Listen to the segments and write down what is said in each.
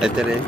Aytare.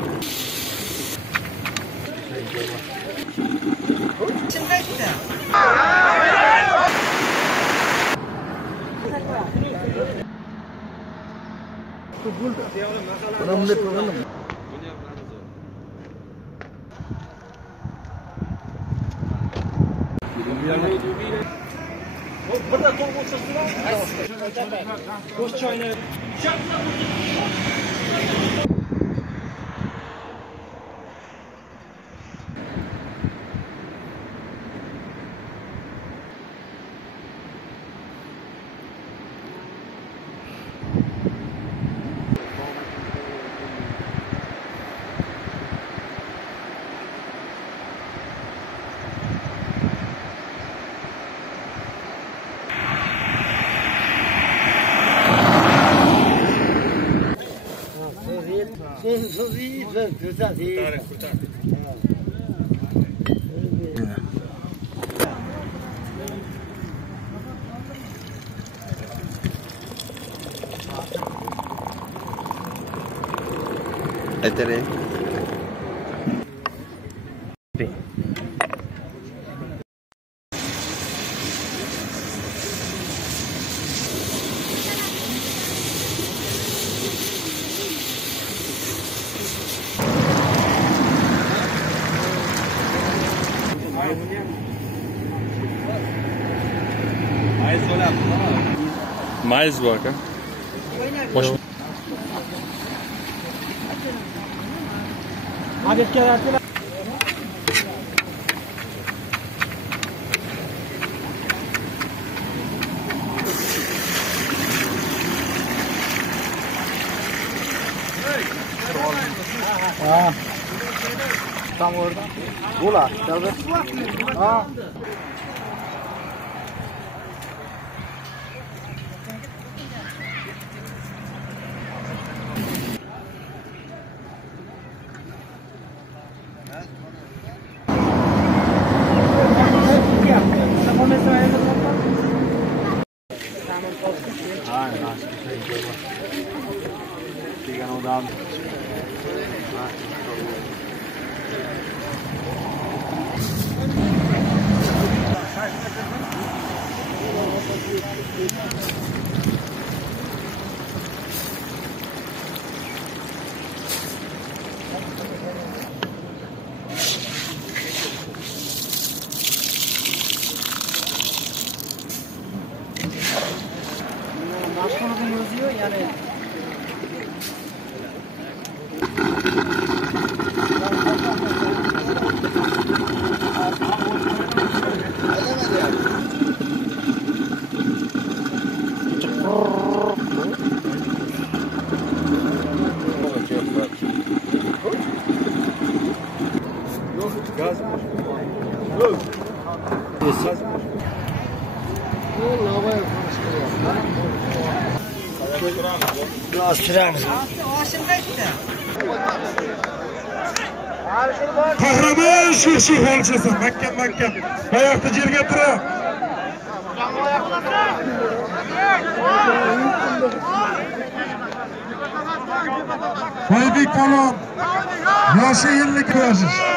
Aytare. Mais vaca. Tam orada. Bula. Ha. Kahraman şu holçası mahkem. Ayakta yerga turib. Oybek Kalon. Yoshi yillik kurashish.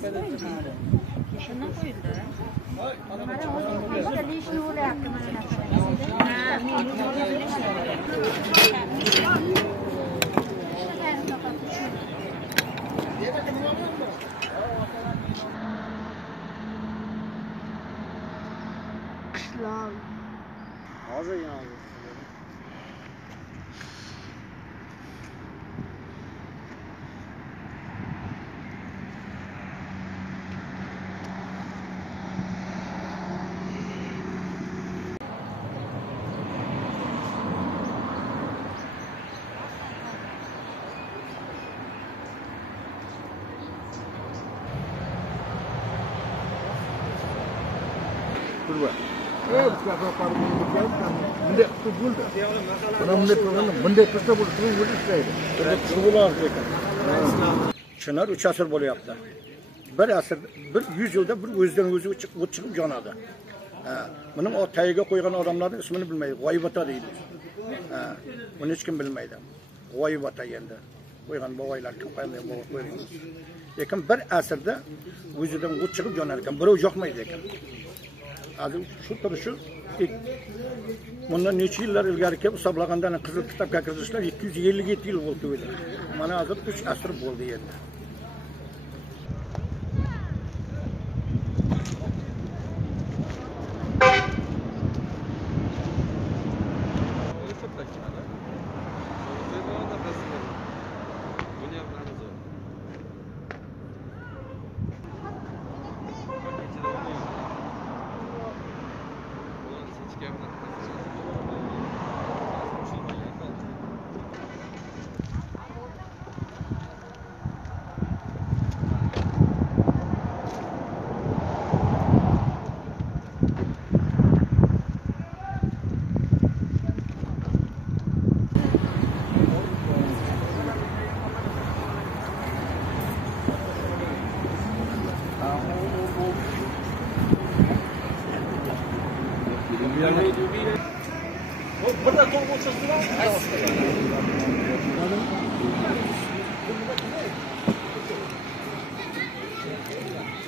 Şundan koydu. Mana lishni bo'layapti mana Hozir yana. Bunday qilib bo'ldi. Bunday qilganda bunday qilsa bo'ladi, turib ishlaydi. Turib ekan. Chinor 3 asr bo'lyapti. Bir asr, bir 100 yilda bir o'zidan o'zi chiqib yonadi. Buning tagiga qo'ygan odamlarning ismini bilmaydi. G'oyibota deydi. Buni hech kim bilmaydi. G'oyibota endi. Qo'ygan boboylar kim qanday bobo qo'ygan. Lekin bir asrda o'zidan o't chiqib yonar ekan, birov yoqmaydi ekan. Hozir shu turishi bundan necha yillar ilgari kelib hisoblaganda qizil kitobga kiritishlar 257 yil bo'ldi. Mana hozir 3 asr bo'ldi endi.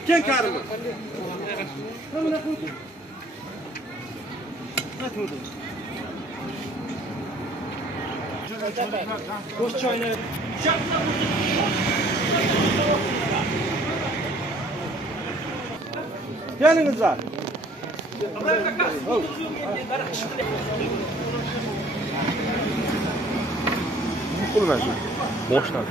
Kim karım? Boş çayını. Geliniz var. Qo'l bersin. Boshdan